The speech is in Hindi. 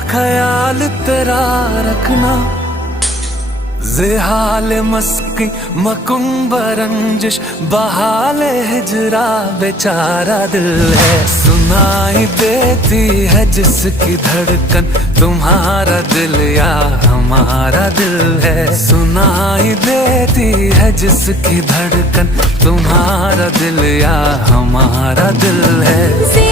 ख्याल तेरा रखना, ज़ेहाल मस्की मकुम्ब रंजिश बहाल हिजरा बेचारा दिल है। सुनाई देती है जिसकी धड़कन तुम्हारा दिल या हमारा दिल है। सुनाई देती है जिसकी धड़कन तुम्हारा दिल या हमारा दिल है।